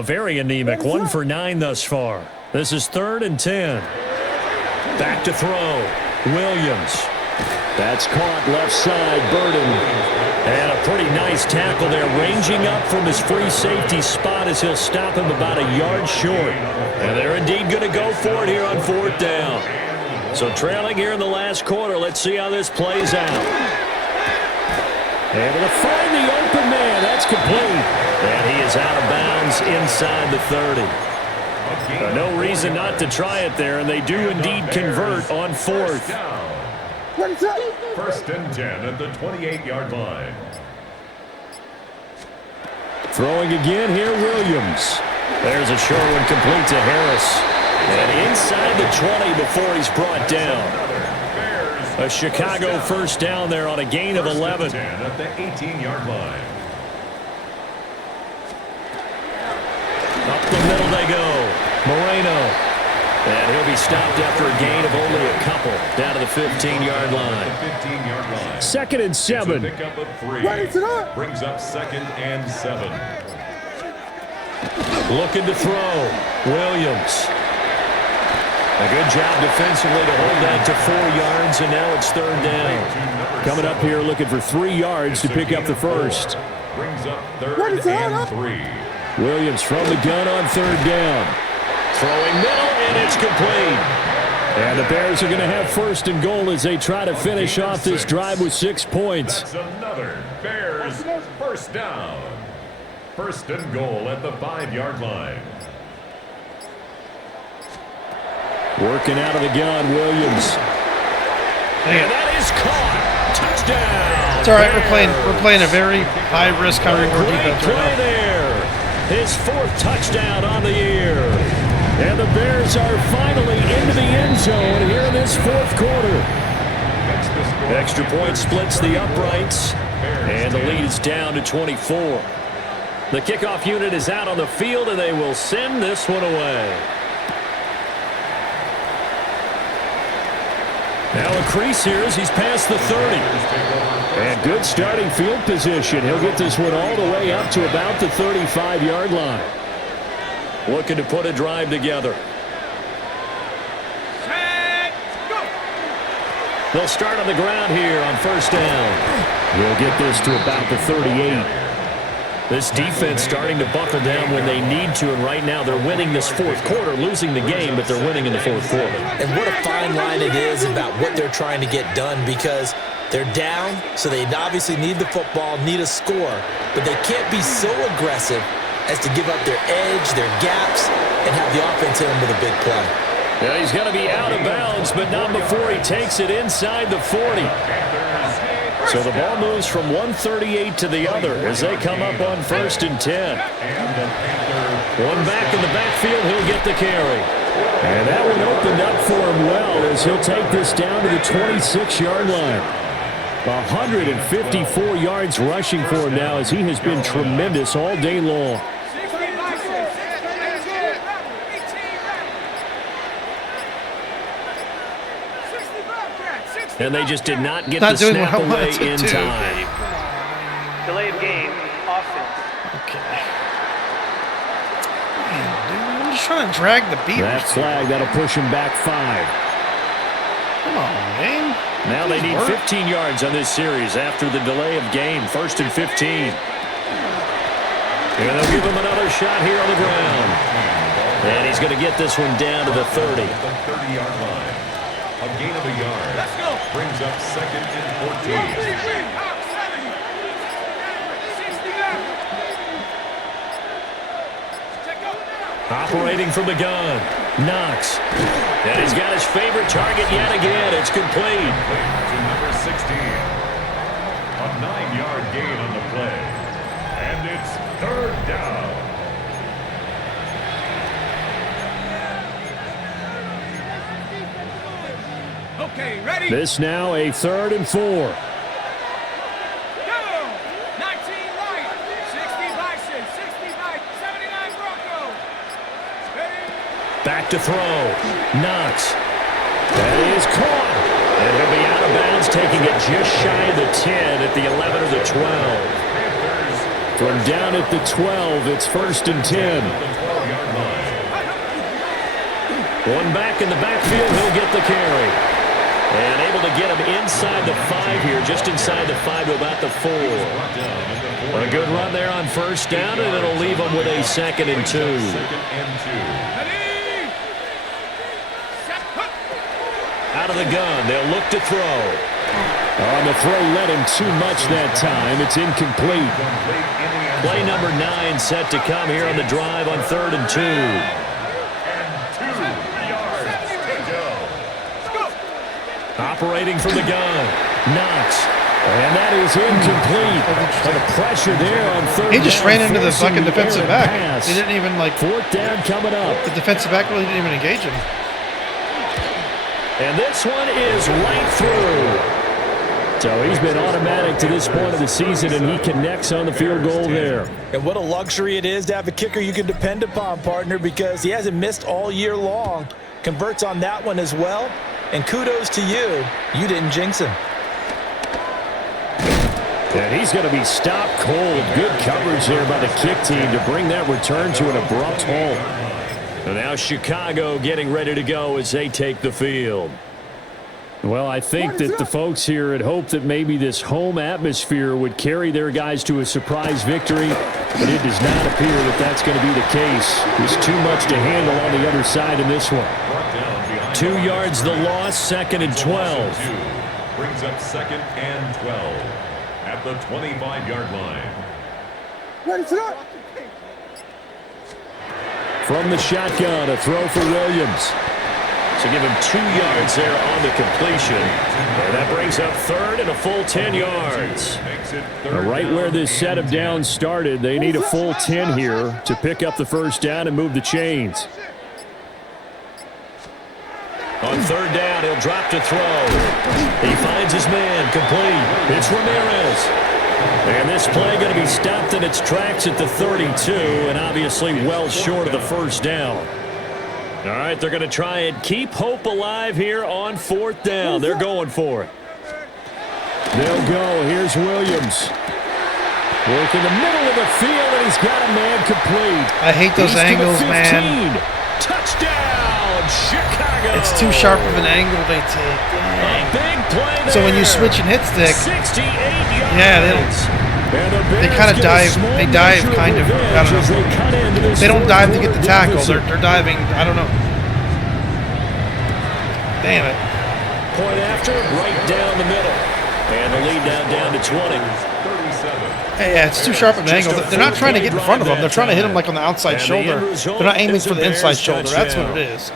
very anemic 1 for 9 thus far. This is 3rd and 10. Back to throw. Williams. That's caught left side, Burden. And a pretty nice tackle there, ranging up from his free safety spot as he'll stop him about a yard short. And they're indeed going to go for it here on 4th down. So trailing here in the last quarter, let's see how this plays out. Able to find the open man. That's complete. And he is out of bounds inside the 30. No reason not to try it there, and they do indeed convert on 4th. 1st and 10 at the 28-yard line. Throwing again here, Williams. There's a short one complete to Harris. And inside the 20 before he's brought down. A Chicago 1st down there on a gain of 11. At the 18-yard line. Up the middle they go. Moreno. And he'll be stopped after a gain of only a couple, down to the 15-yard line. 15-yard line. 2nd and 7. Pick up of 3. Brings up 2nd and 7. Looking to throw. Williams. A good job defensively to hold that to 4 yards, and now it's 3rd down. Coming up here looking for 3 yards to pick up the first. Brings up 3rd and 3. Williams from the gun on 3rd down. Throwing middle, and it's complete. And the Bears are going to have 1st and goal as they try to finish off this drive with 6 points. That's another Bears first down. 1st and goal at the 5-yard line. Working out of the gun, Williams. And that is caught. Touchdown. It's all right. We're playing a very high-risk, high-reward defense Play right now. there. His 4th touchdown on the year. And the Bears are finally into the end zone here in this 4th quarter. Extra point splits the uprights, and the lead is down to 24. The kickoff unit is out on the field, and they will send this one away. Now a crease here as he's past the 30. And good starting field position. He'll get this one all the way up to about the 35-yard line. Looking to put a drive together. Set, go. They'll start on the ground here on 1st down. We'll get this to about the 38. This defense starting to buckle down when they need to, and right now they're winning this 4th quarter, losing the game, but they're winning in the 4th quarter. And what a fine line it is about what they're trying to get done, because they're down, so they obviously need the football, need a score, but they can't be so aggressive as to give up their edge, their gaps, and have the offense hit them with a big play. Yeah, he's going to be out of bounds, but not before he takes it inside the 40. So the ball moves from 138 to the other as they come up on 1st and 10. One back in the backfield, he'll get the carry. And that one opened up for him well as he'll take this down to the 26-yard line. 154 yards rushing for him now as he has been tremendous all day long. And they just did not get the snap away in time. Delay of game, offense. Okay. Man, dude, I'm just trying to drag the Beavers. That flag, that'll push him back 5. Come on, man. Now they need 15 yards on this series after the delay of game. 1st and 15. And they'll give him another shot here on the ground. And he's going to get this one down to the 30. The 30-yard line. A gain of a yard. Let's go. Brings up 2nd and 14. Operating from the gun. Knox. And he's got his favorite target yet again. It's complete. To number 16. A 9-yard gain on the play. And it's 3rd down. Okay, ready? This now a 3rd and 4. Go! 19 right, 60 Bison, 60 right, 79 Broncos. Ready? Back to throw. Knox. That is caught. And he'll be out of bounds, taking it just shy of the 10 at the 11 or the 12. From down at the 12, it's 1st and 10. One back in the backfield, he'll get the carry. And able to get him inside the 5 here, just inside the 5 to about the 4. A good run there on 1st down, and it'll leave him with a 2nd and 2. Ready? Set, hook. Out of the gun, they'll look to throw. On the throw, led him too much that time. It's incomplete. Play number 9 set to come here on the drive on 3rd and 2. Operating from the gun. Knox. And that is incomplete. The pressure there on 3rd He just down, ran into the forcing fucking defensive errant back. pass. He didn't even, like, 4th down coming up. the defensive back really didn't even engage him. And this one is right through. So he's been automatic to this point of the season, and he connects on the field goal there. And what a luxury it is to have a kicker you can depend upon, partner, because he hasn't missed all year long. converts on that one as well. And kudos to you. You didn't jinx him. And he's going to be stopped cold. Good coverage there by the kick team to bring that return to an abrupt halt. And now Chicago getting ready to go as they take the field. Well, I think that the folks here had hoped that maybe this home atmosphere would carry their guys to a surprise victory, but it does not appear that that's going to be the case. There's too much to handle on the other side in this one. 2 yards the loss, 2nd and 12. Brings up 2nd and 12 at the 25-yard line. From the shotgun, a throw for Williams. So give him 2 yards there on the completion. And that brings up 3rd and a full 10 yards. Right where this set of downs started, they need a full 10 here to pick up the first down and move the chains. On 3rd down, he'll drop to throw. He finds his man, complete. It's Ramirez. And this play going to be stopped in its tracks at the 32, and obviously well short of the first down. All right, they're going to try and keep hope alive here on 4th down. They're going for it. They'll go. Here's Williams. Work in the middle of the field, and he's got a man complete. I hate those angles, man. Touchdown, Chicago. It's too sharp of an angle they take. A big play there. So when you switch and hit stick, 68 yards. yeah, they kind of dive. They dive kind of. I don't know. They don't dive to get the tackle. They're diving. I don't know. Damn it. Point after, right down the middle. And the lead down to 20. Hey, yeah, it's too sharp of an angle. They're not trying to get in front of them. They're trying to hit him like on the outside shoulder. They're not aiming for the inside shoulder. That's what it is.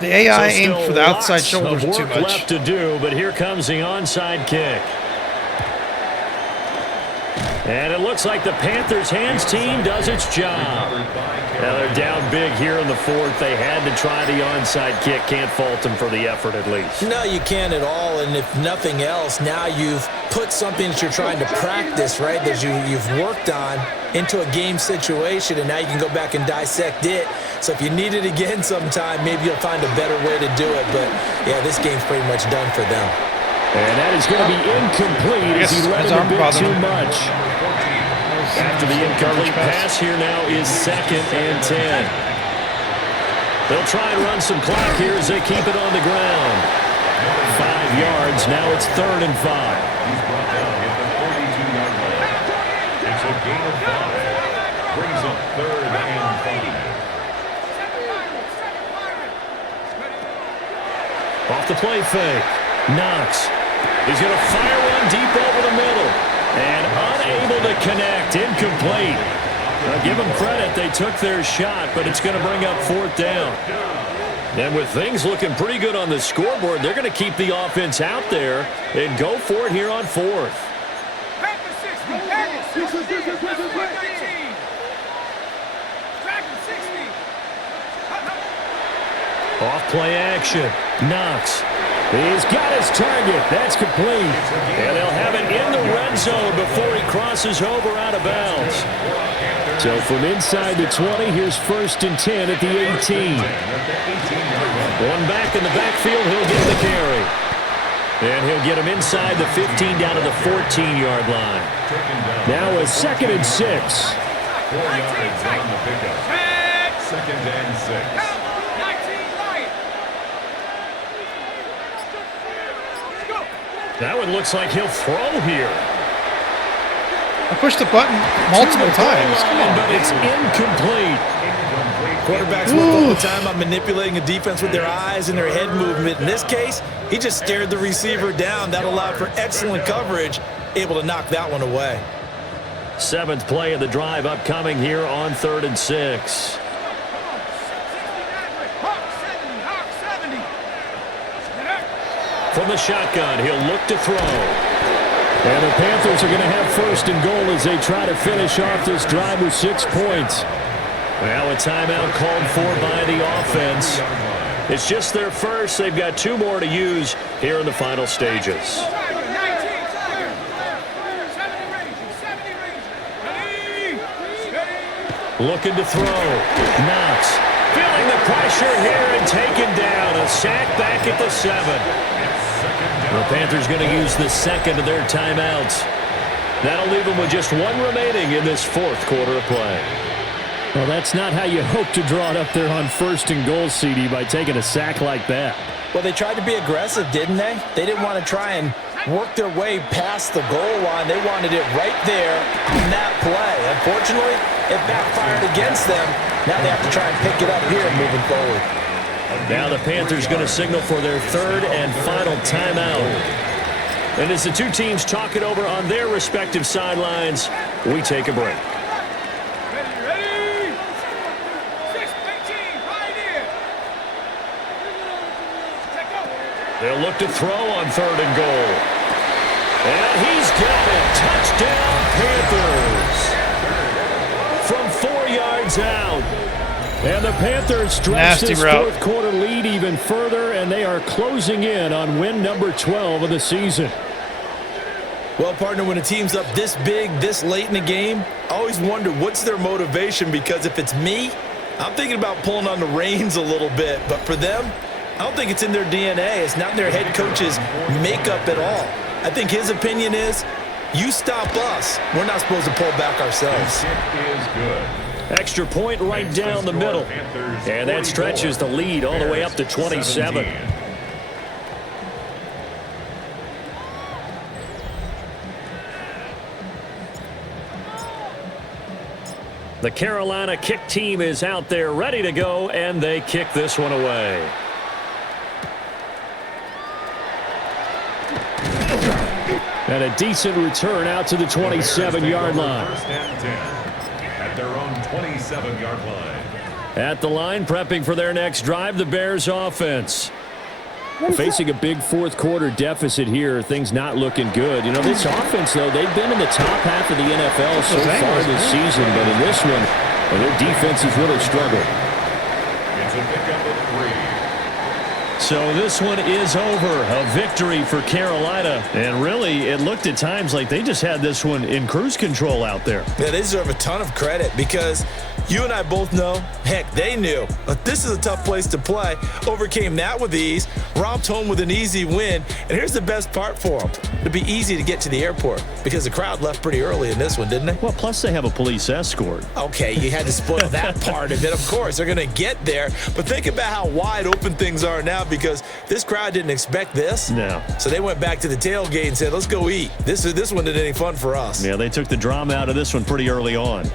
The AI aimed for the outside shoulders too much. Left to do, but here comes the onside kick. And it looks like the Panthers hands team does its job. Now they're down big here in the 4th. They had to try the onside kick. Can't fault them for the effort at least. No, you can't at all. And if nothing else, now you've put something that you're trying to practice, right, that you've worked on into a game situation, and now you can go back and dissect it. So if you need it again sometime, maybe you'll find a better way to do it. But, yeah, this game's pretty much done for them. And that is going to be incomplete as he let it a bit too much. After the incomplete pass here now is 2nd and 10. They'll try and run some clock here as they keep it on the ground. 5 yards. Now it's 3rd and 5. He's brought down at the 42-yard line. It's a gain of 5. Brings up 3rd and 5. Off the play fake. Knox. He's going to fire one deep over the middle. And unable to connect. Incomplete. Now give them credit. They took their shot, but it's going to bring up 4th down. And with things looking pretty good on the scoreboard, they're going to keep the offense out there and go for it here on 4th. Panther 60, Panther 60, 19. Dragon 60. Off play action. Knox. He's got his target. That's complete. And they'll have it in the red zone before he crosses over out of bounds. So from inside the 20, here's 1st and 10 at the 18. One back in the backfield, he'll get the carry. And he'll get him inside the 15 down to the 14-yard line. Now a 2nd and 6. 4 yards on the pickup. 2nd and 6. That one looks like he'll throw here. I pushed the button multiple times. But it's incomplete. Quarterbacks work all the time on manipulating a defense with their eyes and their head movement. In this case, he just stared the receiver down. That allowed for excellent coverage, able to knock that one away. 7th play of the drive upcoming here on 3rd and 6. From the shotgun, he'll look to throw. And the Panthers are going to have 1st and goal as they try to finish off this drive with 6 points. Now a timeout called for by the offense. It's just their first. They've got 2 more to use here in the final stages. Looking to throw. Knox. Feeling the pressure here and taken down. A sack back at the 7. The Panthers going to use the second of their timeouts. That'll leave them with just one remaining in this fourth quarter of play. Well, that's not how you hope to draw it up there on 1st and goal, CD, by taking a sack like that. Well, they tried to be aggressive, didn't they? They didn't want to try and work their way past the goal line. They wanted it right there on that play. Unfortunately, it backfired against them. Now they have to try and pick it up here moving forward. Now the Panthers going to signal for their third and final timeout. And as the two teams talk it over on their respective sidelines, we take a break. Ready? 6-18, right here. Check out. They'll look to throw on 3rd and goal. And he's got it. Touchdown, Panthers. From 4 yards out. And the Panthers stretch this fourth quarter lead even further, and they are closing in on win number 12 of the season. Well, partner, when a team's up this big, this late in the game, I always wonder what's their motivation, because if it's me, I'm thinking about pulling on the reins a little bit. But for them, I don't think it's in their DNA. It's not their head coach's makeup at all. I think his opinion is, you stop us, we're not supposed to pull back ourselves. It is good. Extra point right down the middle. And that stretches the lead all the way up to 27. The Carolina kick team is out there ready to go, and they kick this one away. And a decent return out to the 27-yard line. First and 10 at their own 27-yard line. At the line, prepping for their next drive, the Bears offense. Facing a big fourth quarter deficit here, things not looking good. You know, this offense, though, they've been in the top half of the NFL so far this season, but in this one, well, their defense has really struggled. It's a pickup of 3. So this one is over. A victory for Carolina. And really, it looked at times like they just had this one in cruise control out there. Yeah, they deserve a ton of credit, because you and I both know, heck, they knew. But this is a tough place to play. Overcame that with ease, romped home with an easy win. And here's the best part for them. It'll be easy to get to the airport, because the crowd left pretty early in this one, didn't they? Well, plus they have a police escort. Okay, you had to spoil that part of it. Of course, they're going to get there. But think about how wide open things are now, because this crowd didn't expect this. No. So they went back to the tailgate and said, let's go eat. This one didn't any fun for us. Yeah, they took the drama out of this one pretty early on.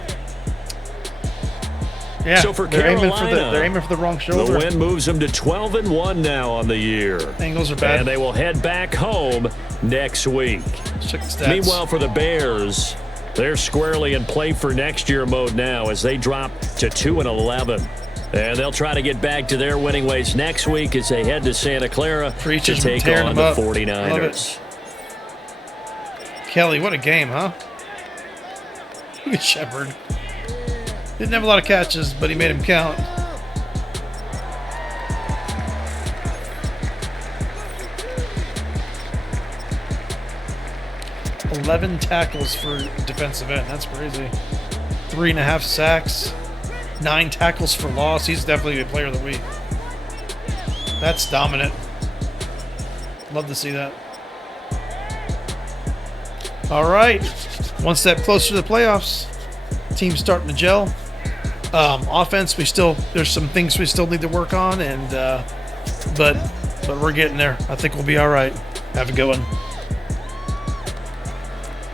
Yeah, So for they're Carolina, aiming for the wrong shoulder. The win moves them to 12-1 now on the year. Angles are bad. And they will head back home next week. Check the stats. Meanwhile, for the Bears, they're squarely in play for next year mode now as they drop to 2-11. And they'll try to get back to their winning ways next week as they head to Santa Clara to take on the 49ers. Kelly, what a game, huh? Look at Shepard. Didn't have a lot of catches, but he made him count. $11 tackles for defensive end. That's crazy. 3.5 sacks. 9 tackles for loss. He's definitely the player of the week. That's dominant. Love to see that. All right. One step closer to the playoffs. Team's starting to gel. Offense, there's some things we still need to work on, and but we're getting there. I think we'll be all right. Have a good one.